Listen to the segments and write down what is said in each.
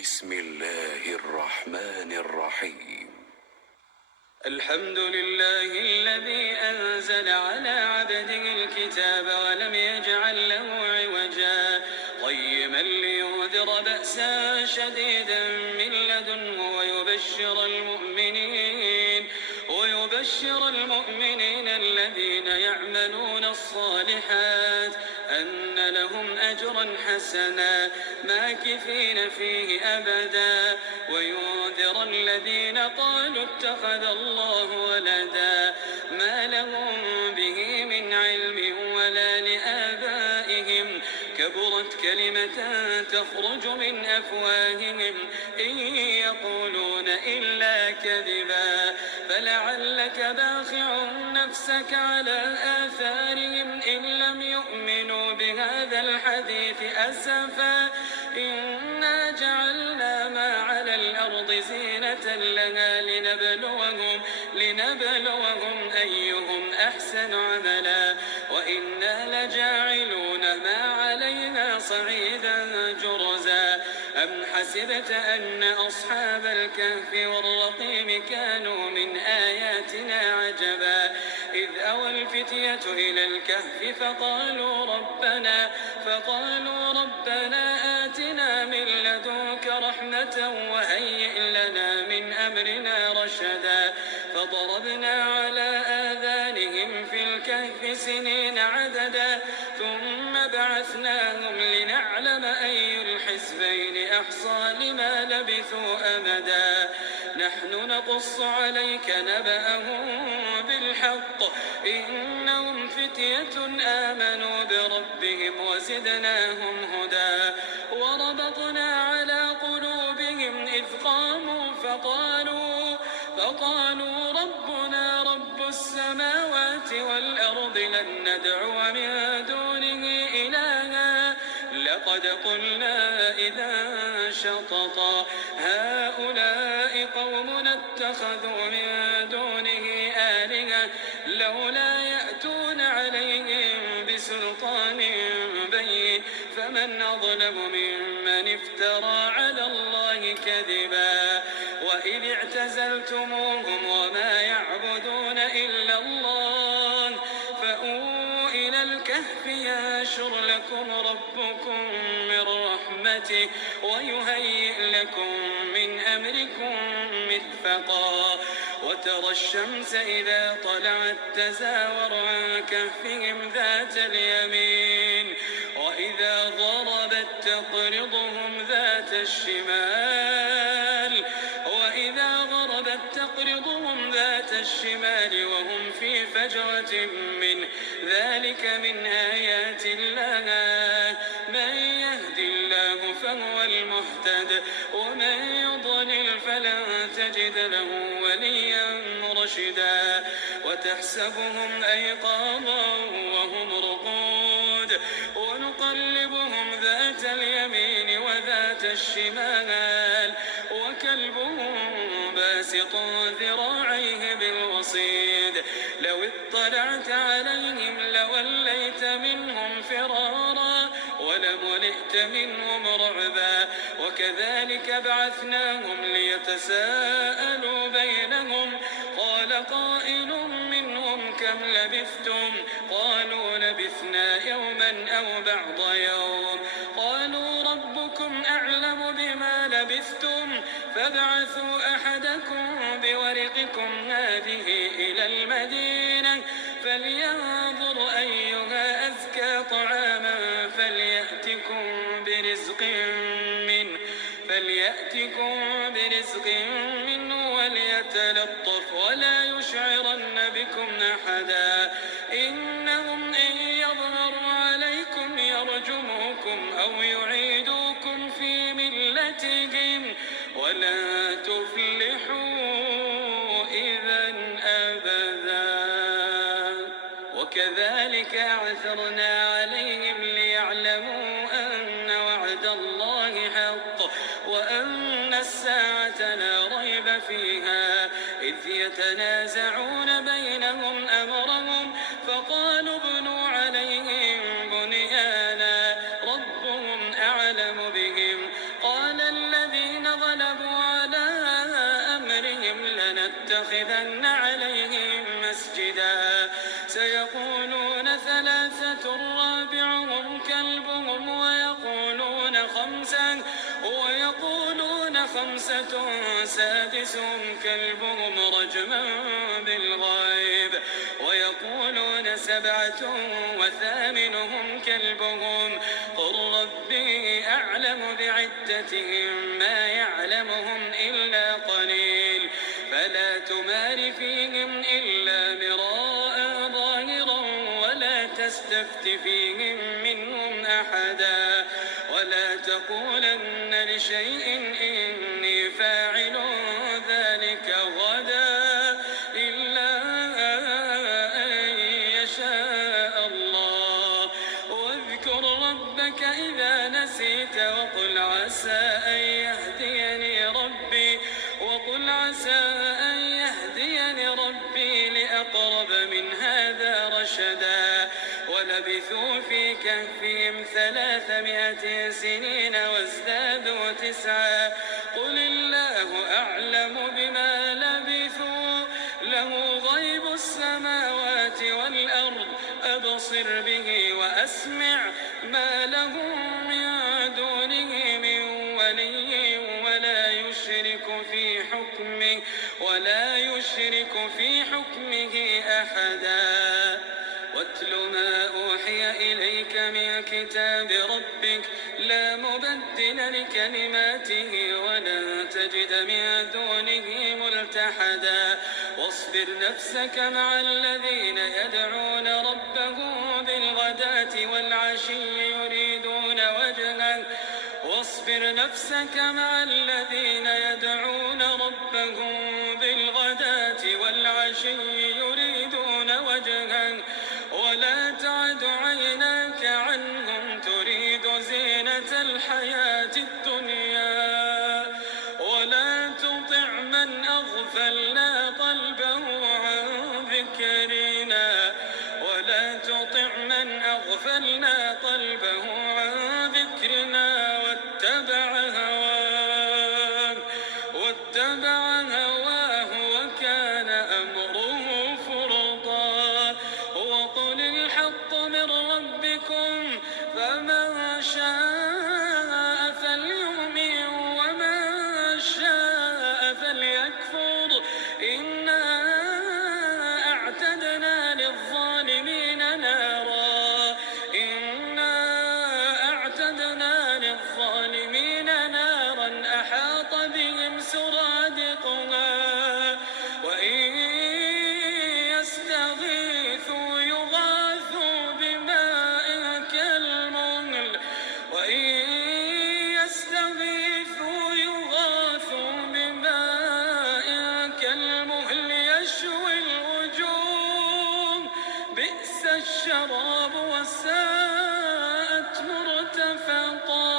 بسم الله الرحمن الرحيم. الحمد لله الذي أنزل على عبده الكتاب ولم يجعل له عوجا قيما لينذر بأسا شديدا من لدنه ويبشر المؤمنين الذين يعملون الصالحات أن لهم أجرا حسنا ماكثين فيه أبدا وينذر الذين قالوا اتخذ الله ولدا ما لهم به من علم ولا لآبائهم كبرت كلمة تخرج من أفواههم إن يقولون إلا كذبا فلعلك باخع نفسك على آثارهم إن لم يؤمنوا بهذا الحديث أسفا إنا جعلنا ما على الأرض زينة لها لنبلوهم أيهم أحسن عملا وإنا لجاعلون ما عليها صعيدا جرزا أم حسبت أن أصحاب الكهف والرقيم كانوا من آياتنا عجبا إذ أوى الفتية إلى الكهف فقالوا ربنا آتنا من لدنك رحمة وهيئ لنا من أمرنا رشدا فضربنا على آذانهم في الكهف سنين عددا ثم بعثناهم لنعلم أي الحزبين أحصى لما لبثوا أمدا نحن نقص عليك نبأهم بالحق إنهم فتية آمنوا بربهم وزدناهم هدى وربطنا على قلوبهم إذ قاموا فقالوا ربنا رب السماوات والأرض لن ندعو من دونه إلها لقد قلنا إذا شططا هؤلاء قومنا اتخذوا من دونه آلهة لولا يأتون عليهم بسلطان بين فمن أظلم ممن افترى على الله كذبا وإذ اعتزلتموهم وما يعبدون إلا الله فأووا إلى الكهف ينشر لكم ربكم من رحمته ويهيئ لكم من أمركم مرفقا وترى الشمس إذا طلعت تزاور عن كهفهم ذات اليمين وإذا غربت تقرضهم ذات الشمال وهم في فجوة منه ذلك من آيات الله من يهد الله فهو المهتد ومن يضلل فلن تجد له وليا مرشدا وتحسبهم أيقاظا وهم رقود ونقلبهم ذات اليمين وذات الشمال وكلبهم باسط ذراعيه بالوصيد لو اطلعت عليهم لوليت منهم فرارا ولملئت منهم رعبا وكذلك بعثناهم ليتساءلوا بينهم قال قائل منهم كم لبثتم قالوا لبثنا يوما أو بعض يوم قالوا ربكم أعلم بما لبثتم فابعثوا أحدكم بورقكم هذه إلى المدينة فلينظر أيها أزكى طعاما فليأتكم برزق منه وليتلطف ولا يشعرن بكم أحدا إنهم إن يظهروا عليكم يرجموكم أو يعيدوكم في ملتهم ولن تفلحوا إذا أبدا وكذلك أعثرنا عليهم ليعلموا أن وعد الله حق وأن الساعة لا ريب فيها إذ يتنازعون بينهم أمرهم فقالوا ابنوا عليهم بنيانا ربهم أعلم بهم قال الذين لنتخذن عليهم مسجدا سيقولون ثلاثة رابعهم كلبهم ويقولون خمسة سادسهم كلبهم رجما بالغيب ويقولون سبعة وثامنهم كلبهم قل ربي أعلم بعدتهم ما يعلمهم إلا قليل فلا تمار فيهم إلا مراء ظاهرا ولا تستفت فيهم منهم أحدا ولا تقولن لشيء إني فاعل ذلك غدا إلا أن يشاء الله واذكر ربك إذا نسيت وقل عسى أن يهديني ربي لأقرب من هذا رشدا ولبثوا في كهفهم 300 سنين وازدادوا 9 قل الله أعلم بما لبثوا له غيب السماوات والأرض أبصر به وأسمع ما لهم من دونه من ولي ولا يشرك في حكمه أحدا واتل ما أوحي إليك من كتاب ربك لا مبدل لكلماته ولن تجد من دونه ملتحدا واصبر نفسك مع الذين يدعون ربهم بالغداة والعشي يريدون وجهه واصبر نفسك مع الذين يدعون ربهم بالغداة والعشي يريدون وجهه ولا تعد عيناك عنهم تريد زينة الحياة الدنيا ولا تطع من أغفلنا قلبه عن ذكرنا واتبع هواه وكان أمره فرطا وقل الحق من ربكم فمن شاء فليؤمن ومن شاء فليكفر إنا أعتدنا للظالمين نارا أحاط بهم سرادقها وإن يستغيثوا يغاثوا بماء كالمهل يشوي الوجوه بئس الشراب وساءت مرتفقا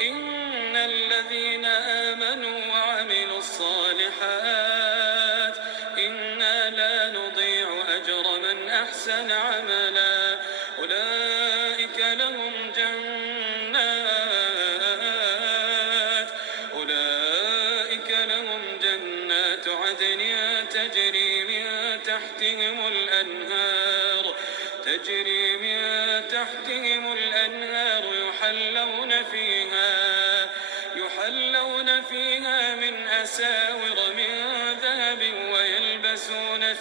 إن الذين آمنوا وعملوا الصالحات إنا لا نضيع أجر من أحسن عملا أولئك لهم جنات عدن تجري من تحتهم الأنهار يحلون فيها من أساور من ذهب ويلبسون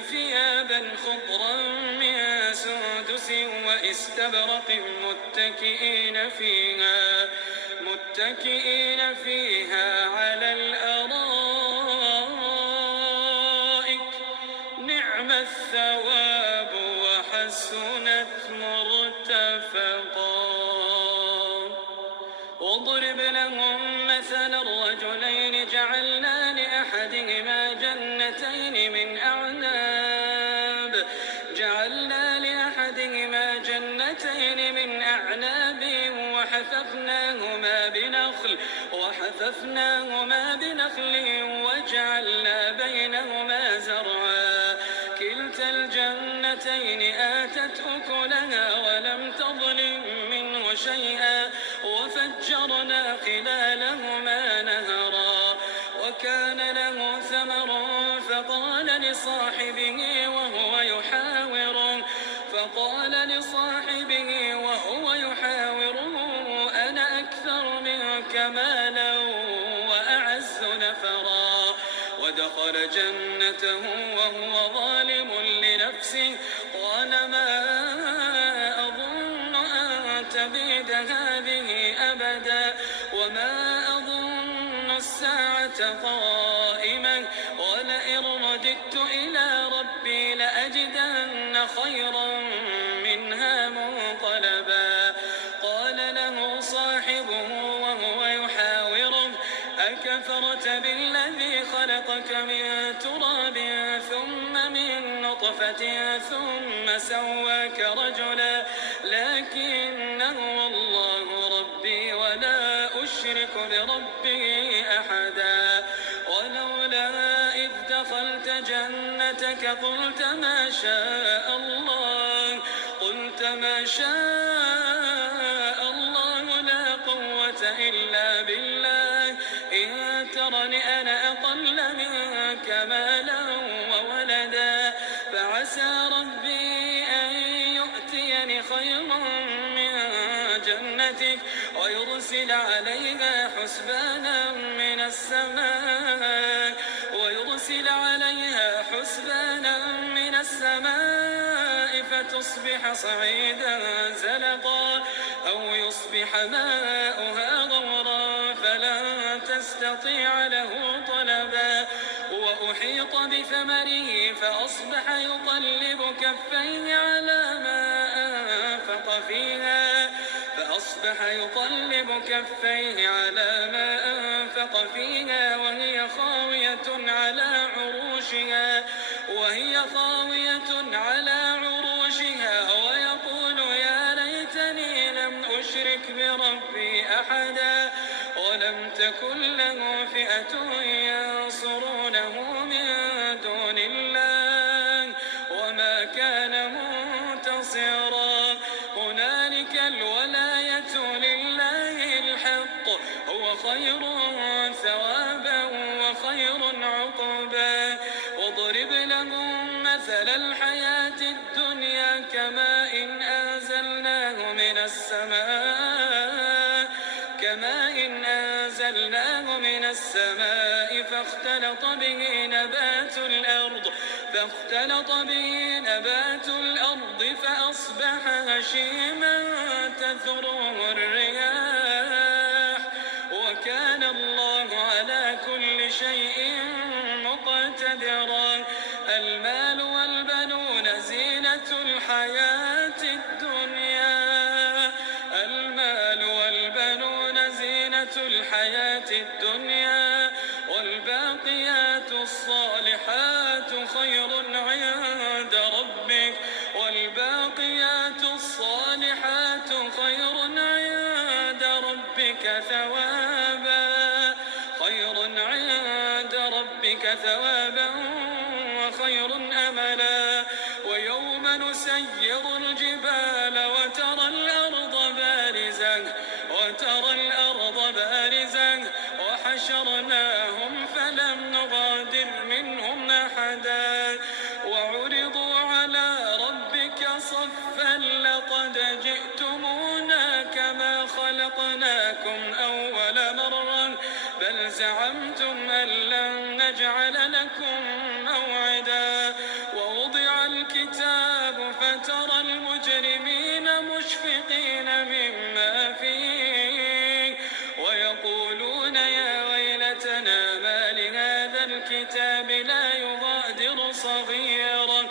ثيابا خضرا من سندس وإستبرق متكئين فيها على الأرائك نعم الثواب وحسنت مرتفقا واضرب لهم مثلا الرجلين جعلنا لأحدهما جنتين من أعناب وحففناهما بنخل وجعلنا بينهما زرعا كلتا الجنتين آتت أكلها ولم تظلم منه شيئا وفجرنا خلالهما نهرا وهو يحاوره أنا أكثر منك مالا وأعز نفرا ودخل جنته وهو ظالم لنفسه قال ما أظن أن تبيد هذه أبدا وما أظن الساعة قائمة ولئن رددت إلى ربي لأجدن خيرا منها منقلبا قال له صاحبه وهو يحاوره أكفرت بالذي خلقك من تراب ثم من نطفة ثم سواك رجلا لكن هو الله ربي ولا أشرك بربي أحدا ولولا إذ دخلت جنتك قلت ما شاء الله لا قوة إلا بالله إن ترني أنا أقل منك مالا وولدا فعسى ربي أن يؤتيني خيرا من جنتك ويرسل عليها حسبانا من السماء فتصبح صعيدا زلقا أو يصبح ماؤها غورا فلن تستطيع له طلبا وأحيط بثمره فأصبح يقلب كفيه على ما أنفق فيها وهي خاوية على عروشها ويقول يا ليتني لم أشرك بربي أحدا ولم تكن له فئة ينصرونه من دون الله وما كان منتصرا هنالك الولاية لله الحق هو خير ثوابا وخير عقبا واضرب لهم مثل الحياة الدنيا كماء أنزلناه من السماء فاختلط به نبات الأرض فأصبح هشيما تذروه الرياح وكان الله على كل شيء مقتدرا المال والبنون زينة الحياة الدنيا والباقيات الصالحات خير عند ربك ثوابا وخير أملا ويوم نسير الجبال وترى الأرض بارزة وحشرناهم فلم نغادر منهم أحدا وعرضوا على ربك صفا لقد جئتمونا كما خلقناكم أول مرة بل زعمتم أن لن نجعل لكم موعدا ووضع الكتاب فترى المجرمين مشفقين مما فيه ويقولون يا ويلتنا ما لهذا الكتاب لا يغادر صغيرة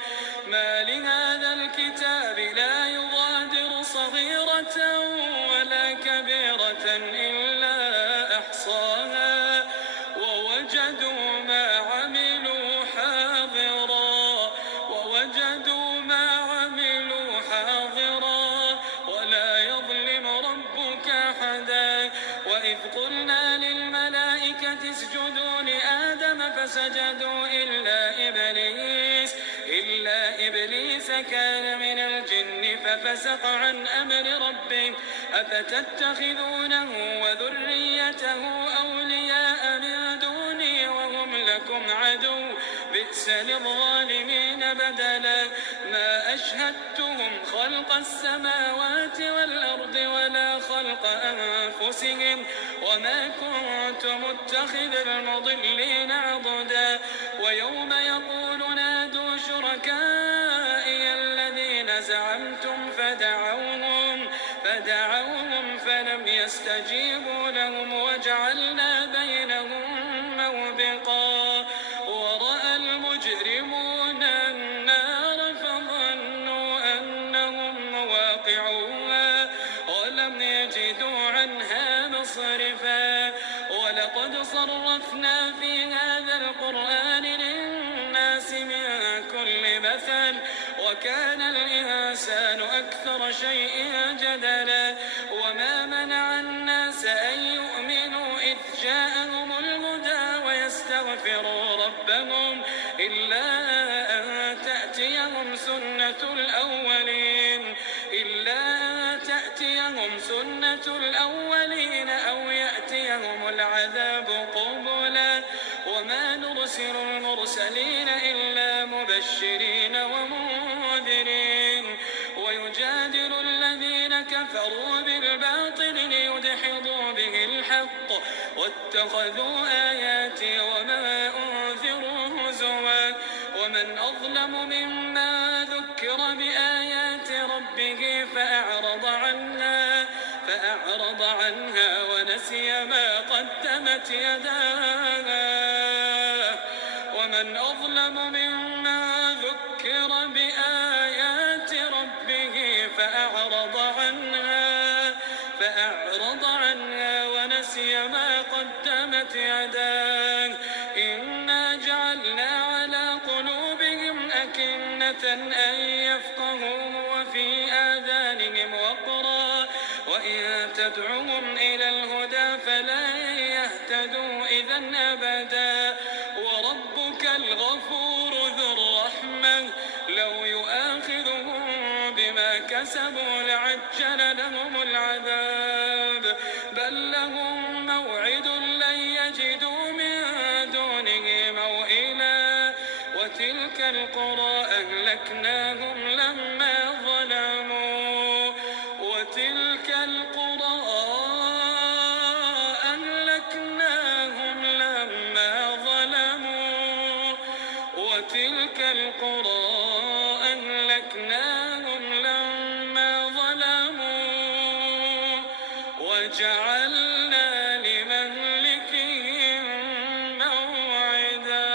ولا كبيرة إلا أحصاها ووجدوا ما عملوا حاضرا ولا يظلم ربك أحدا وإذ قلنا للملائكة اسجدوا لآدم فسجدوا إلا إبليس كان من الجن ففسق عن أمر ربه أفتتخذونه وذريته أولياء من دوني وهم لكم عدو بئس للظالمين بدلا ما أشهدتهم خلق السماوات والأرض ولا خلق أنفسهم وما كنت متخذ المضلين عضدا ويوم يقول نادوا شركائي الذين زعمتم فدعوهم فلم يستجيبوا لهم وجعلنا بينهم موبقا ورأى المجرمون النار فظنوا أنهم مواقعوها ولم يجدوا عنها مصرفا ولقد صرفنا في هذا القرآن للناس من كل مثل وكان الإنسان أكثر شيء جدلا وما منع الناس أن يؤمنوا إذ جاءهم الهدى ويستغفروا ربهم إلا أن تأتيهم سنة الأولين أو يأتيهم العذاب قبلا وما نرسل المرسلين إلا مبشرين ومنذرين ويجادل الذين كفروا بالباطل ليدحضوا به الحق واتخذوا آياتي وما أنذروا هزوا ومن أظلم ممن ذكر بآيات ربه فأعرض عنها ونسي ما قدمت يداه ومن أظلم ممن ذكر بآيات ربه فأعرض عنها ونسي ما قدمت يداه إنا جعلنا على قلوبهم أكنة أن يفقهوا وفي آذانهم وقرا وإن تدعوهم إلى الهدى فلا يهتدوا إذا أبدا وربك الغفور ذو الرحمة لو يؤاخذهم بما كسبوا لعجل لهم العذاب بل لهم موعد لن يجدوا من دونه موئلا وتلك القرى أهلكناهم لما ظلموا وجعلنا لمهلكهم موعدا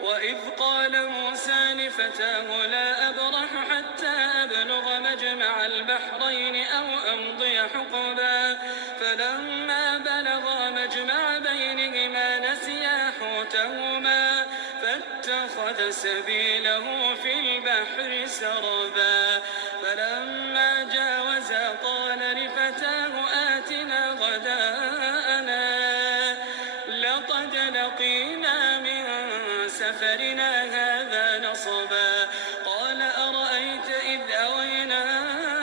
وإذ قال موسى لفتاه لا أبرح حتى أبلغ مجمع البحرين أو أمضي حقبا فلما بلغا مجمع بينهما نسيا حوتهما فاتخذ سبيله في البحر سربا فلما جاوزا قال لفتاه آتنا غداءنا لقد لقينا من سفرنا هذا نصبا قال أرأيت إذ أوينا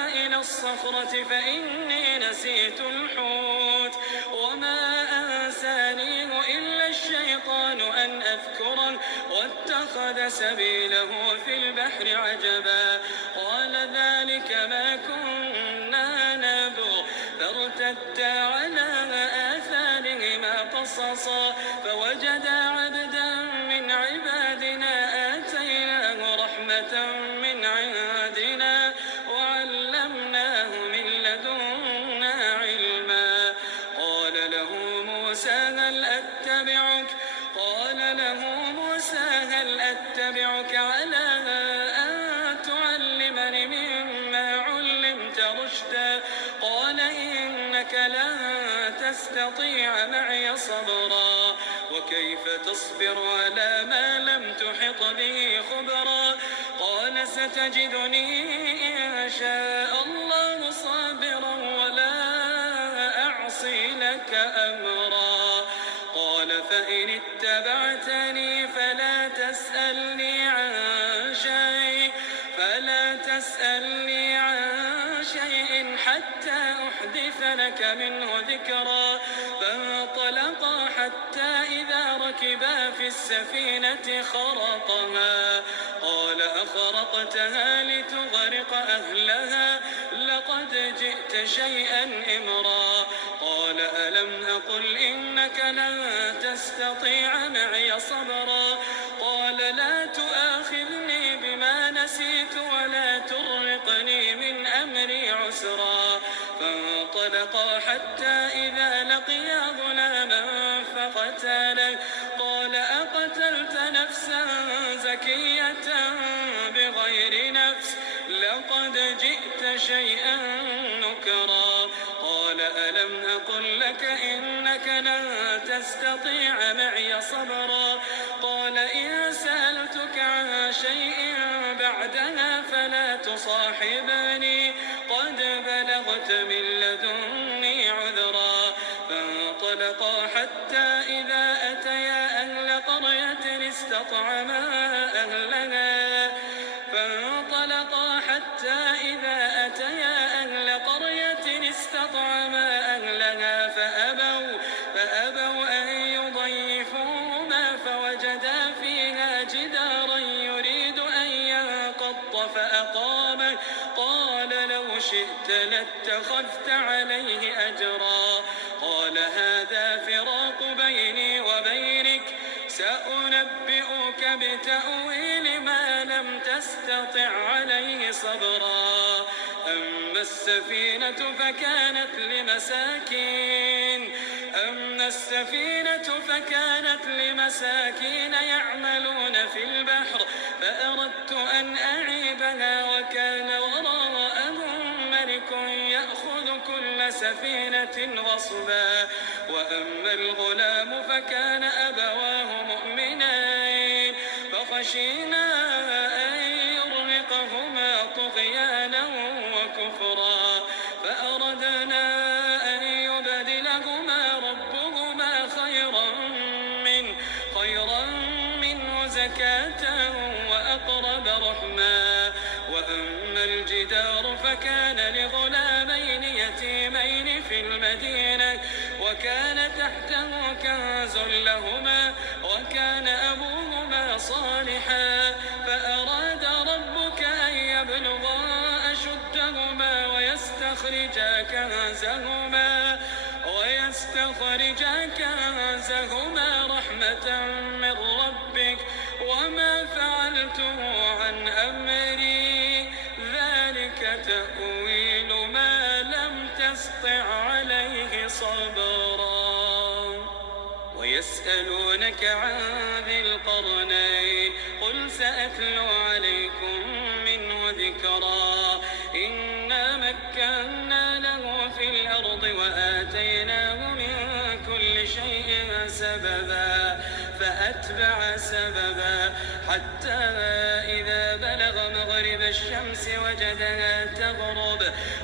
إلى الصخرة فإني نسيت الحوت وما أنسانيه إلا الشيطان أن أذكره واتخذ سبيله في البحر عجبا قال ذلك ما كنا نبغ فارتدا على آثارهما قصصا فوجدا عبدا من عبادنا آتيناه رحمة من عندنا وعلمناه من لدنا علما قال له موسى هل أتبعك على أن تعلمني مما علمت رشدا قال إنك لن تستطيع معي صبرا وكيف تصبر على ما لم تحط به خبرا قال ستجدني إن شاء الله صابرا ولا أعصي لك أمرا قال فإن اتبعتني فلا تسألني عن شيء حتى أحدث لك منه ذكرا فانطلقا حتى إذا ركبا في السفينة خرقها قال أخرقتها لتغرق أهلها لقد جئت شيئا إمرا قال ألم أقل إنك لن تستطيع معي صبرا قال لا تؤاخذني بما نسيت ولا ترهقني من أمري عسرا فانطلقا حتى إذا لقيا غلاما فقتله قال أقتلت نفسا زكية بغير نفس لقد جئت شيئا نكرا قال ألم أقل لك إنك لن تستطيع معي صبرا قال إن سألتك عن شيء بعدها فلا تصاحبني قد بلغت من لدني عذرا فانطلقا حتى إذا أتيا أهل قرية استطعما أهلها فأبوا أن يضيفوهما فوجدا فيها جدارا يريد أن ينقض فأقامه قال لو شئت لاتخذت عليه أجرا قال هذا فراق بيني وبينك سأنبئك بتأويل ما لم تستطع عليه صبرا أما السفينة فكانت لمساكين يعملون في البحر فأردت أن أعيبها وكان وراءهم ملك يأخذ كل سفينة غصبا وأما الغلام فكان أبواه مؤمنين فخشينا أن يرهقهما طغيانا وكفرا فأردنا أن يبدلهما ربهما خيرا منه زكاة وأقرب رحما وأما الجدار فكان لغلامين يتيمين في المدينة وكان تحته كنز لهما وكان أبوهما صالحا فأراد ربك أن يبلغا أشدهما ويستخرجا كنزهما رحمة من ربك وما فعلته عن أمري ذلك تأويل ما لم تسطع عليه صبرا ويسألونك عن ذي القرنين قل سأتلو عليكم منه ذكرا إنا مكنا له في الأرض وآتيناه من كل شيء سببا فأتبع سببا حتى إذا بلغ مغرب الشمس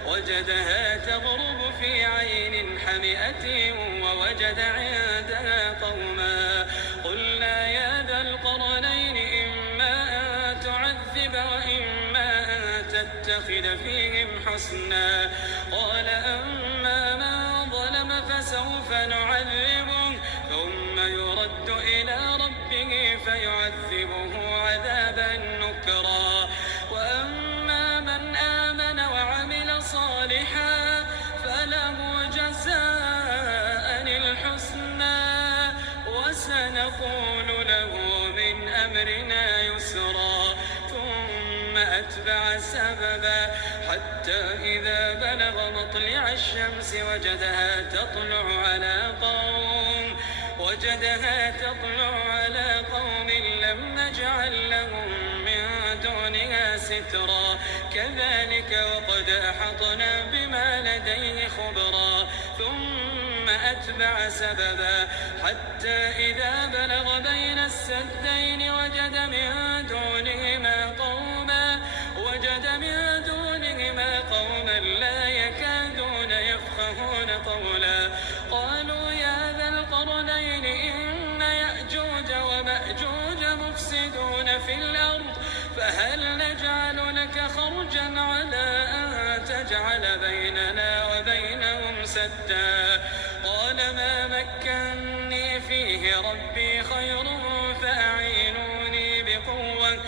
وجدها تغرب في عين حمئة ووجد عندها قوما قلنا يا ذا القرنين إما أن تعذب وإما أن تتخذ فيهم حسنا قال أما من ظلم فسوف نعذبه ثم يرد إلى ربه فيعذبه عذابا نكرا وأما من آمن وعمل صالحا فله جزاء الحسنى وسنقول له من أمرنا يسرا ثم أتبع سببا حتى إذا بلغ مطلع الشمس وجدها تطلع على قوم لم نجعل لهم من دونها سترا كذلك وقد أحطنا بما لديه خبرا ثم أتبع سببا حتى إذا بلغ بين السدين وجد من دونهما قوما لا يكادون يفقهون قولا قالوا يا ذا القرنين إن يأجوج ومأجوج مفسدون في الأرض فهل نجعل لك خرجا على أن فجعل بيننا وبينهم سدا قال ما مكني فيه ربي خير فأعينوني بقوة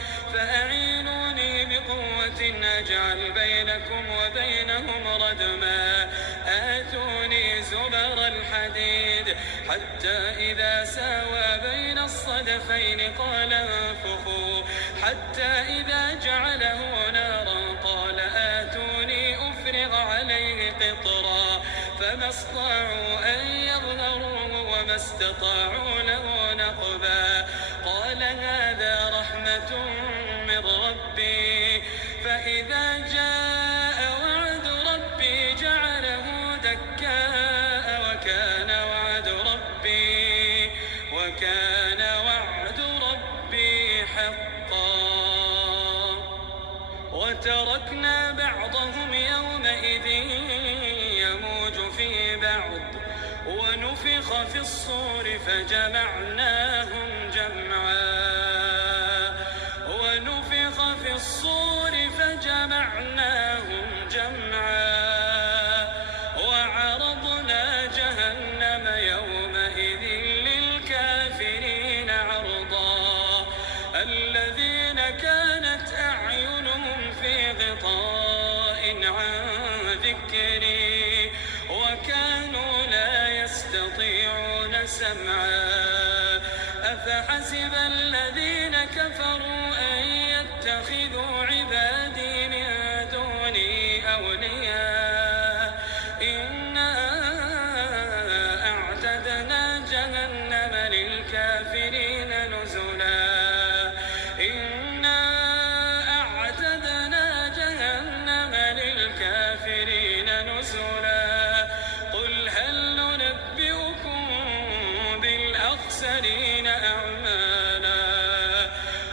أجعل بينكم وبينهم ردما آتوني زبر الحديد حتى إذا ساوى بين الصدفين قال انفخوا حتى إذا جعله نارا قال آتوني أفرغ عليه قطرا فما استطاعوا أن يظهروه وما استطاعوا له نقبا قال هذا رحمة من ربي فإذا جاء وعد ربي جعله دكاء وكان وعد ربي حقا وتركنا بعضهم يومئذ يموج في بعض ونفخ في الصور فجمعناهم جمعا وعرضنا جهنم يومئذ للكافرين عرضا الذين كانت أعينهم في غطاء عن ذكري وكانوا لا يستطيعون سمعا أفحسب الذين كفروا أن يتخذوا عبادي من دوني أولياء إنا أعتدنا جهنم للكافرين نزلا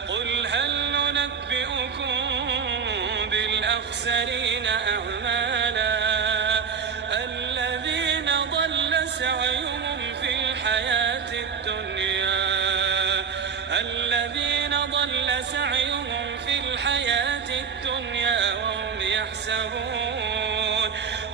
قل هل ننبئكم بالأخسرين أعمالا الذين ضل سعيهم في الحياة الدنيا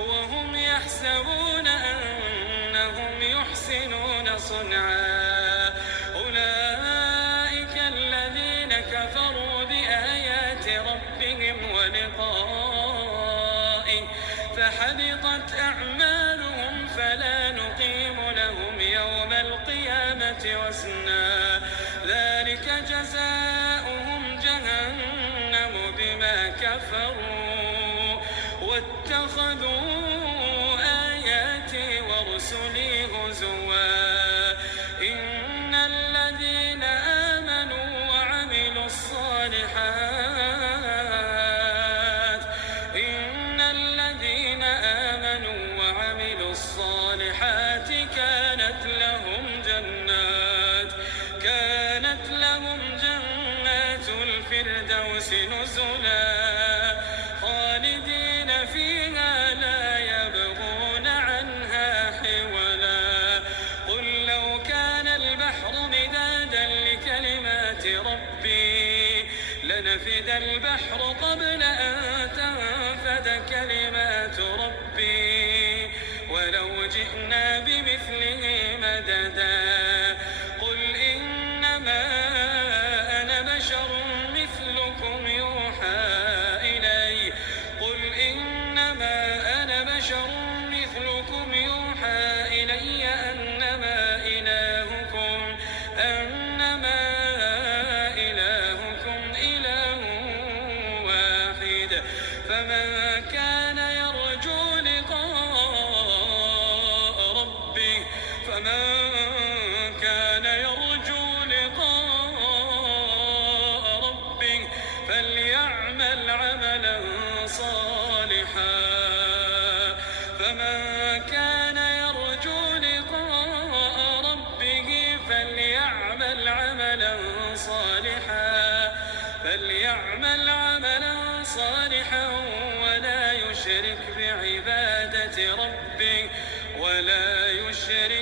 وهم يحسبون أنهم يحسنون صنعا أولئك الذين كفروا بآيات ربهم ولقائه فحبطت أعمالهم فلا نقيم لهم يوم القيامة وزنا ذلك جزاؤهم جهنم بما كفروا واتخذوا آياتي ورسلي هزوا إن الذين آمنوا وعملوا الصالحات كانت لهم جنات الفردوس نزلا خالدين فيها لا يبغون عنها حولا قل لو كان البحر مدادا لكلمات ربي لنفد البحر قبل أن تنفد كلمات ربي ولو جئنا بمثله مددا قل إنما أنا بشر مثلكم يوحى إلي أنما إلهكم إله واحد فمن كان يرجو لقاء ربه فليعمل عملا صالحا ولا يشرك